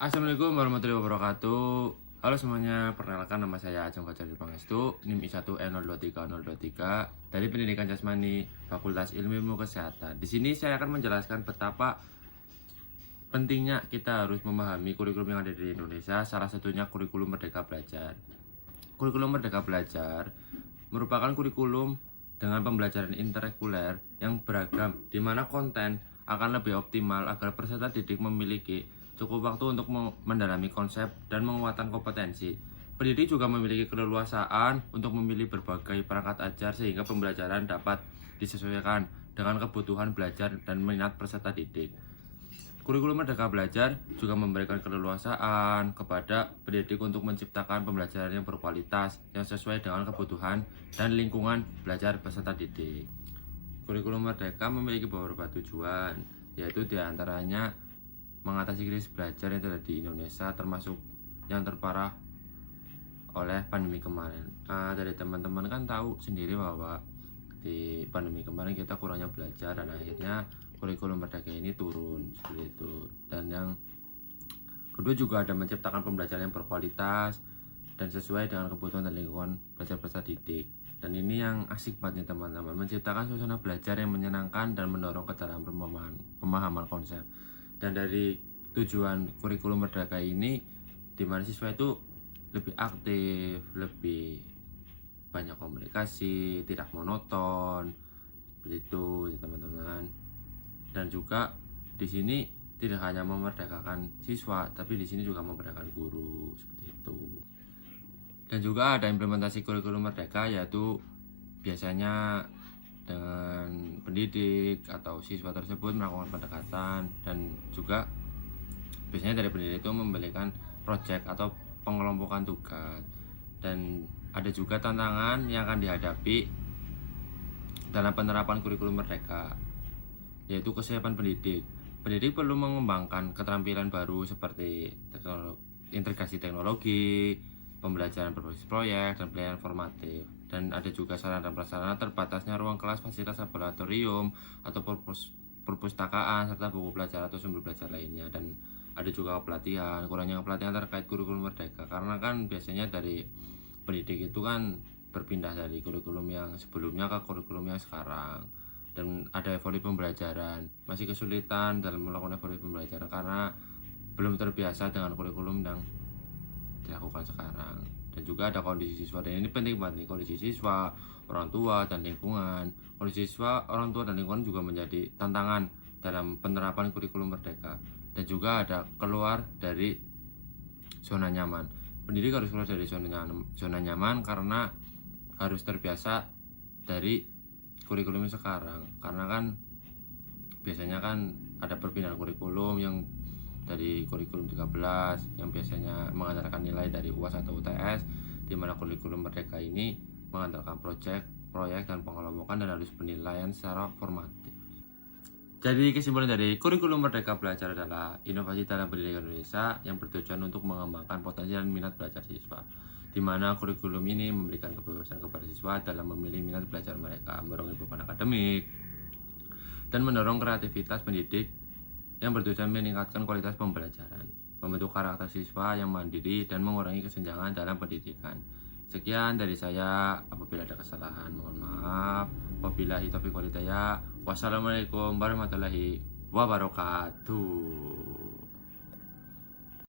Assalamualaikum warahmatullahi wabarakatuh. Halo semuanya, perkenalkan nama saya Ajeng Fajar Pangestu, NIM I1E023023 dari Pendidikan Jasmani, Fakultas Ilmu Kesehatan. Di sini saya akan menjelaskan betapa pentingnya kita harus memahami kurikulum yang ada di Indonesia, salah satunya kurikulum Merdeka Belajar. Kurikulum Merdeka Belajar merupakan kurikulum dengan pembelajaran interekuler yang beragam, di mana konten akan lebih optimal agar peserta didik memiliki cukup waktu untuk mendalami konsep dan menguatkan kompetensi. Pendidik juga memiliki keleluasaan untuk memilih berbagai perangkat ajar sehingga pembelajaran dapat disesuaikan dengan kebutuhan belajar dan minat peserta didik. Kurikulum Merdeka Belajar juga memberikan keleluasaan kepada pendidik untuk menciptakan pembelajaran yang berkualitas, yang sesuai dengan kebutuhan dan lingkungan belajar peserta didik. Kurikulum Merdeka memiliki beberapa tujuan, yaitu diantaranya mengatasi krisis belajar yang terjadi di Indonesia, termasuk yang terparah oleh pandemi kemarin. Dari teman-teman kan tahu sendiri bahwa di pandemi kemarin kita kurangnya belajar dan akhirnya kurikulum Merdeka ini turun seperti itu. Dan yang kedua juga ada menciptakan pembelajaran yang berkualitas dan sesuai dengan kebutuhan dan lingkungan belajar peserta didik. Dan ini yang asik banget nih teman-teman, menciptakan suasana belajar yang menyenangkan dan mendorong ke dalam pemahaman konsep. Dan dari tujuan kurikulum Merdeka ini, di mana siswa itu lebih aktif, lebih banyak komunikasi, tidak monoton, seperti itu teman-teman. Dan juga di sini tidak hanya memerdekakan siswa, tapi di sini juga memerdekakan guru, seperti itu. Dan juga ada implementasi kurikulum Merdeka, yaitu biasanya dengan pendidik atau siswa tersebut melakukan pendekatan, dan juga biasanya dari pendidik itu memberikan proyek atau pengelompokan tugas. Dan ada juga tantangan yang akan dihadapi dalam penerapan kurikulum Merdeka, yaitu kesiapan pendidik. Pendidik perlu mengembangkan keterampilan baru seperti integrasi teknologi, pembelajaran berbasis proyek, dan pelayanan formatif. Dan ada juga sarana dan prasarana terbatasnya ruang kelas, fasilitas laboratorium atau perpustakaan, serta buku pelajaran atau sumber belajar lainnya. Dan ada juga pelatihan, kurangnya pelatihan terkait kurikulum Merdeka, karena kan biasanya dari pendidik itu kan berpindah dari kurikulum yang sebelumnya ke kurikulum yang sekarang. Dan ada evaluasi pembelajaran, masih kesulitan dalam melakukan evaluasi pembelajaran karena belum terbiasa dengan kurikulum yang dilakukan sekarang. Dan juga ada kondisi siswa, dan ini penting banget nih, kondisi siswa, orang tua, dan lingkungan. Kondisi siswa, orang tua, dan lingkungan juga menjadi tantangan dalam penerapan kurikulum Merdeka. Dan juga ada keluar dari zona nyaman. Pendidik harus keluar dari zona nyaman karena harus terbiasa dari kurikulum sekarang. Karena kan biasanya kan ada perpindahan kurikulum yang dari kurikulum 13 yang biasanya mengandalkan nilai dari UAS atau UTS, di mana kurikulum Merdeka ini mengandalkan proyek dan pengelompokan dan harus penilaian secara formatif. Jadi kesimpulan dari kurikulum Merdeka Belajar adalah inovasi dalam pendidikan Indonesia yang bertujuan untuk mengembangkan potensi dan minat belajar siswa, di mana kurikulum ini memberikan kebebasan kepada siswa dalam memilih minat belajar mereka, mendorong beban akademik, dan mendorong kreativitas pendidik yang bertujuan meningkatkan kualitas pembelajaran, membentuk karakter siswa yang mandiri, dan mengurangi kesenjangan dalam pendidikan. Sekian dari saya, apabila ada kesalahan mohon maaf. Wabillahi taufiq wal hidayah. Wassalamualaikum warahmatullahi wabarakatuh.